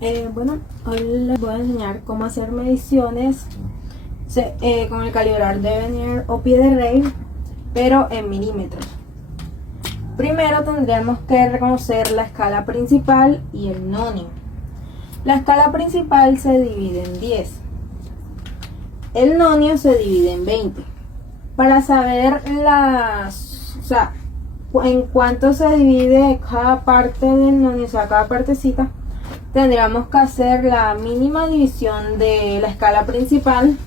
Bueno, hoy les voy a enseñar cómo hacer mediciones con el calibrador de Vernier o pie de rey, pero en milímetros. Primero tendríamos que reconocer la escala principal y el nonio. La escala principal se divide en 10. El nonio se divide en 20. Para saber en cuánto se divide cada parte del nonio, cada partecita, tendríamos que hacer la mínima división de la escala principal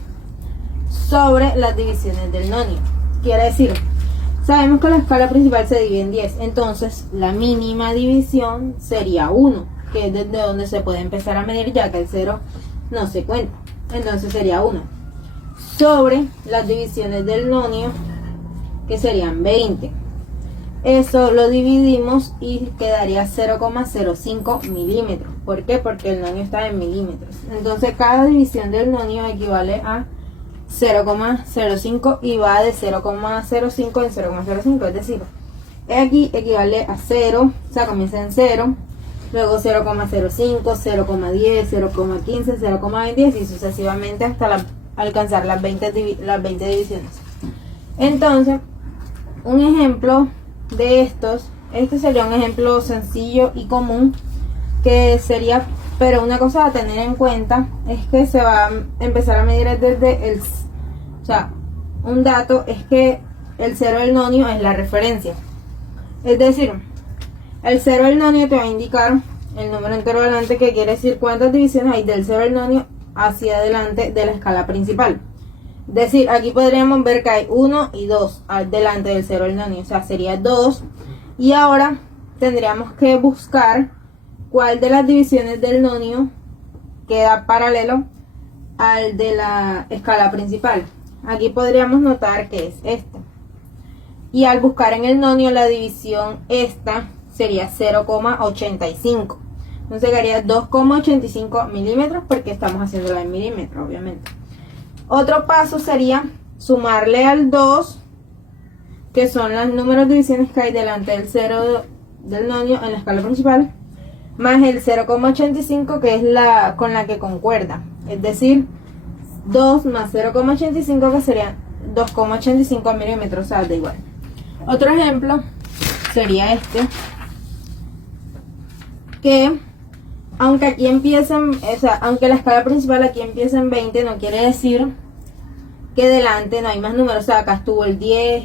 sobre las divisiones del nonio. Quiere decir, sabemos que la escala principal se divide en 10, entonces la mínima división sería 1, que es desde donde se puede empezar a medir, ya que el 0 no se cuenta. Entonces sería 1 sobre las divisiones del nonio, que serían 20. Eso lo dividimos y quedaría 0,05 milímetros. ¿Por qué? Porque el nonio está en milímetros. Entonces cada división del nonio equivale a 0,05 y va de 0,05 en 0,05. Es decir, aquí equivale a 0, o sea, comienza en 0, luego 0,05, 0,10, 0,15, 0,20 y sucesivamente hasta alcanzar las 20 divisiones. Entonces, un ejemplo de este sería un ejemplo sencillo y común, que sería, pero una cosa a tener en cuenta es que se va a empezar a medir desde un dato es que el 0 del nonio es la referencia. Es decir, el 0 del nonio te va a indicar el número entero delante, que quiere decir cuántas divisiones hay del 0 del nonio hacia adelante de la escala principal. Es decir, aquí podríamos ver que hay 1 y 2 delante del 0 del nonio, o sea, sería 2. Y ahora tendríamos que buscar cuál de las divisiones del nonio queda paralelo al de la escala principal. Aquí podríamos notar que es esta. Y al buscar en el nonio la división esta sería 0,85. Entonces quedaría 2,85 milímetros, porque estamos haciéndola en milímetros, obviamente. Otro paso sería sumarle al 2, que son los números de divisiones que hay delante del 0 del nonio en la escala principal, más el 0,85, que es la con la que concuerda. Es decir, 2 más 0,85, que serían 2,85 milímetros, o sea, da igual. Otro ejemplo sería este, que aunque aquí empiecen, aunque la escala principal aquí empieza en 20, no quiere decir que delante no hay más números. O sea, acá estuvo el 10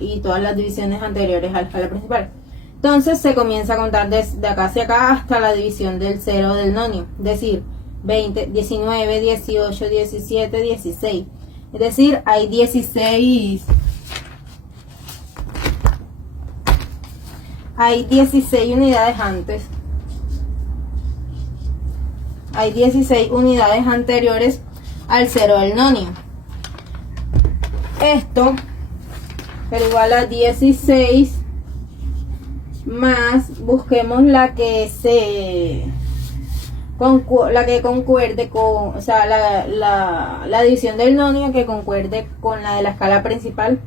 y todas las divisiones anteriores a la escala principal. Entonces se comienza a contar desde acá hacia acá hasta la división del 0 del nonio. Es decir, 20, 19, 18, 17, 16. Es decir, hay 16 unidades antes. Hay 16 unidades anteriores al 0 del nonio. Esto pero igual a 16 más, busquemos la que concuerde con, o sea, la división del nonio que concuerde con la de la escala principal,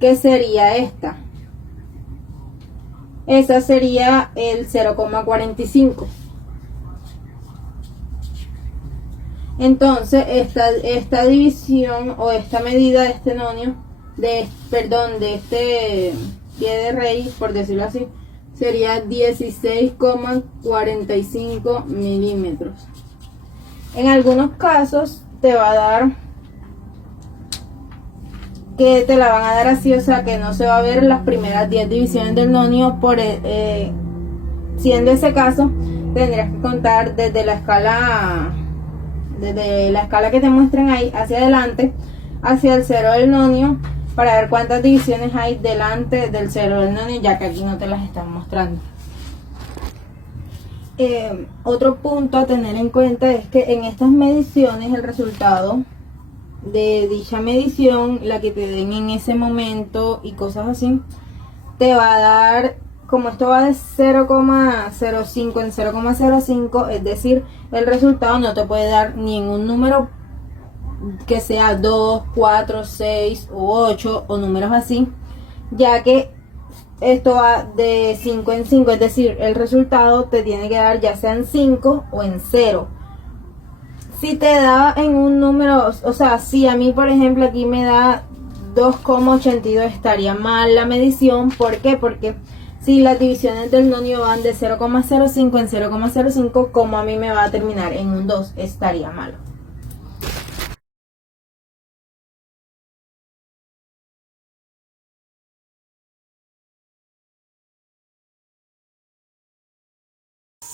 que sería esta. Esa sería el 0,45. Entonces esta división o esta medida de este nonio, de este pie de rey, por decirlo así, sería 16,45 milímetros. En algunos casos te va a dar que te la van a dar así, o sea que no se va a ver las primeras 10 divisiones del nonio. Siendo ese caso, tendrías que contar desde la escala que te muestran ahí hacia adelante, hacia el 0 del nonio, para ver cuántas divisiones hay delante del 0 del nonio, ya que aquí no te las están mostrando. Otro punto a tener en cuenta es que en estas mediciones el resultado de dicha medición, la que te den en ese momento y cosas así, te va a dar, como esto va de 0,05 en 0,05, es decir, el resultado no te puede dar ningún número que sea 2, 4, 6 u 8 o números así, ya que esto va de 5 en 5, es decir, el resultado te tiene que dar ya sea en 5 o en 0. Si te da en un número, o sea, si a mí por ejemplo aquí me da 2,82, estaría mal la medición. ¿Por qué? Porque si las divisiones del nonio van de 0,05 en 0,05, como a mí me va a terminar en un 2, estaría malo.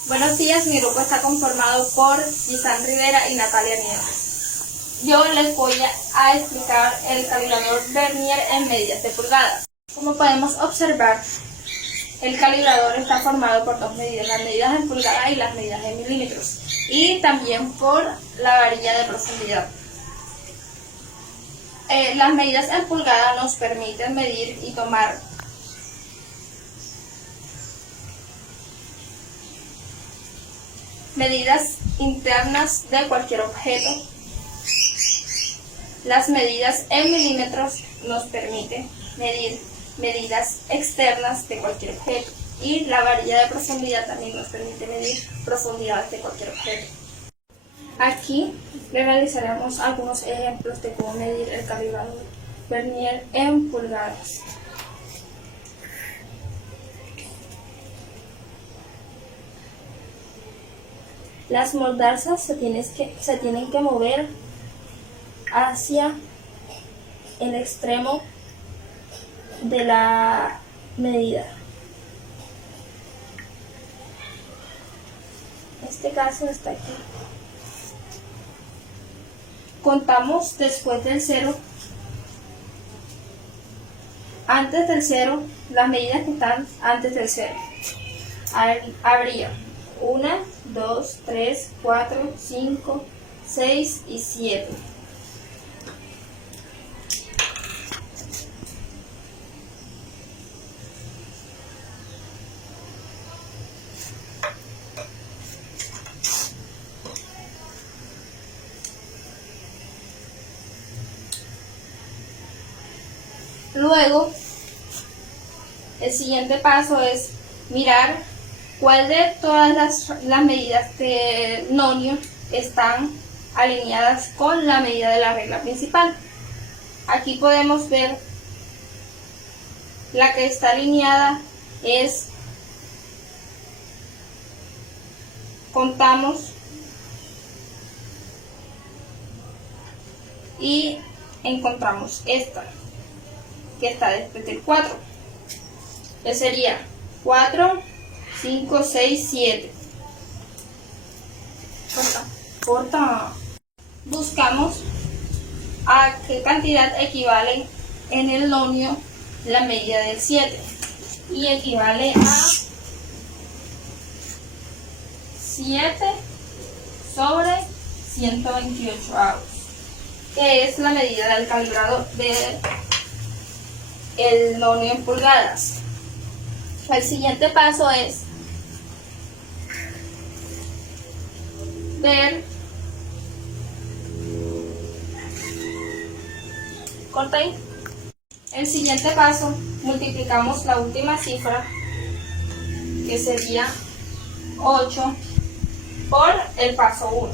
Buenos días, mi grupo está conformado por Gisán Rivera y Natalia Nieves. Yo les voy a explicar el calibrador Vernier en medidas de pulgadas. Como podemos observar, el calibrador está formado por dos medidas, las medidas en pulgadas y las medidas en milímetros, y también por la varilla de profundidad. Las medidas en pulgadas nos permiten medir y tomar medidas internas de cualquier objeto. Las medidas en milímetros nos permiten medir medidas externas de cualquier objeto, y la varilla de profundidad también nos permite medir profundidades de cualquier objeto. Aquí le realizaremos algunos ejemplos de cómo medir el calibrador Vernier en pulgadas. Las mordazas se tienen que mover hacia el extremo de la medida. En este caso está aquí. Contamos después del 0. Antes del 0, las medidas que están antes del 0. Habría 1, 2, 3, 4, 5, 6 y 7. Luego, el siguiente paso es mirar cuál de todas las medidas del nonio están alineadas con la medida de la regla principal. Aquí podemos ver la que está alineada es, contamos y encontramos esta, que está después del 4, que sería 4, 5, 6, 7. Corta. Buscamos a qué cantidad equivale en el nonio la medida del 7, y equivale a 7 sobre 128 avos, que es la medida del calibrador del nonio en pulgadas. El siguiente paso es ver, corta ahí. El siguiente paso, multiplicamos la última cifra, que sería 8, por el paso 1.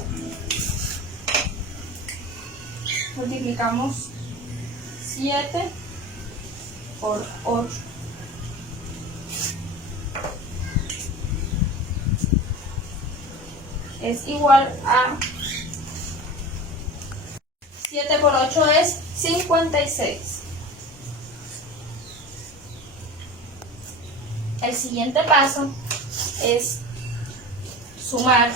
Multiplicamos 7 por 8. Es igual a 7 por 8 es 56. El siguiente paso es sumar.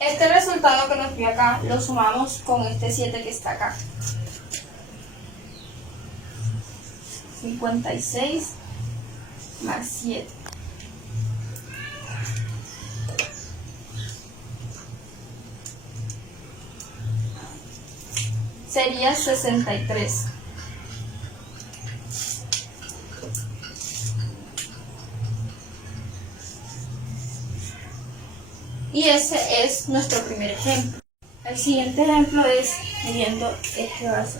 Este resultado que nos dio acá lo sumamos con este 7 que está acá. 56 más 7. Sería 63. Y ese es nuestro primer ejemplo. El siguiente ejemplo es midiendo este vaso.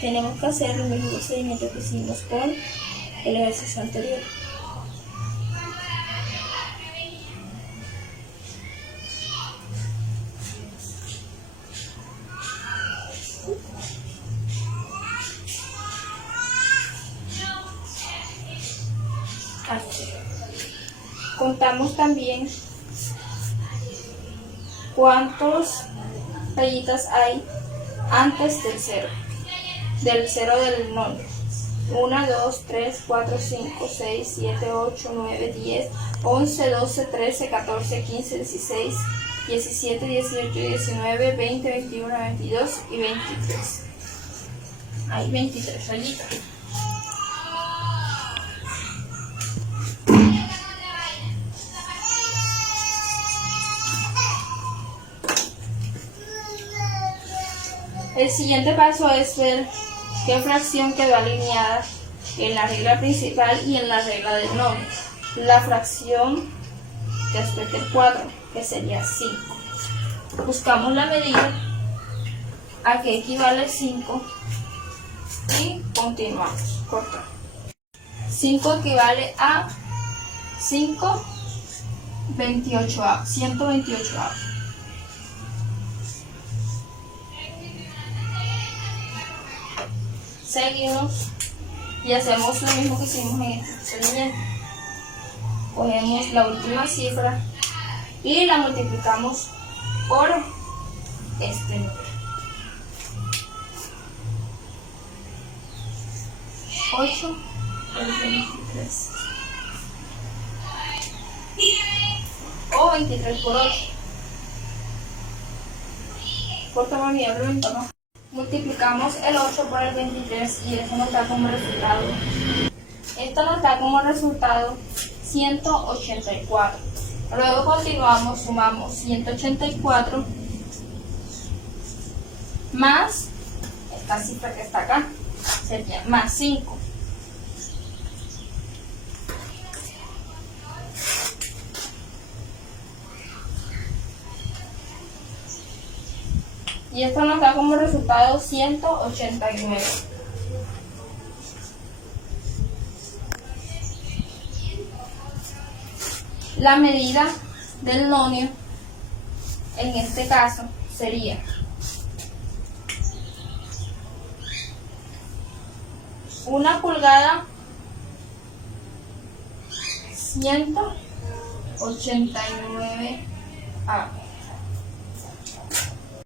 Tenemos que hacer el mismo procedimiento que hicimos con el ejercicio anterior. Aquí. Contamos también cuántas rayitas hay antes del cero del nono. 1, 2, 3, 4, 5, 6, 7, 8, 9, 10, 11, 12, 13, 14, 15, 16, 17, 18, 19, 20, 21, 22 y 23. Hay 23 rayitas. El siguiente paso es ver qué fracción quedó alineada en la regla principal y en la regla del nono. La fracción después del 4, que sería 5. Buscamos la medida a que equivale 5 y continuamos. Cortar. 5 equivale a 5 128 avos. Seguimos y hacemos lo mismo que hicimos en este procedimiento. Cogemos la última cifra y la multiplicamos por este número. 8 por 23. O 23 por 8. Corta mami, abre ¿no? Multiplicamos el 8 por el 23 y eso nos da como resultado. Esto nos da como resultado 184. Luego continuamos, sumamos 184 más esta cifra que está acá, sería más 5. Y esto nos da como resultado 189. La medida del nonio en este caso sería 1 pulgada 189 avos.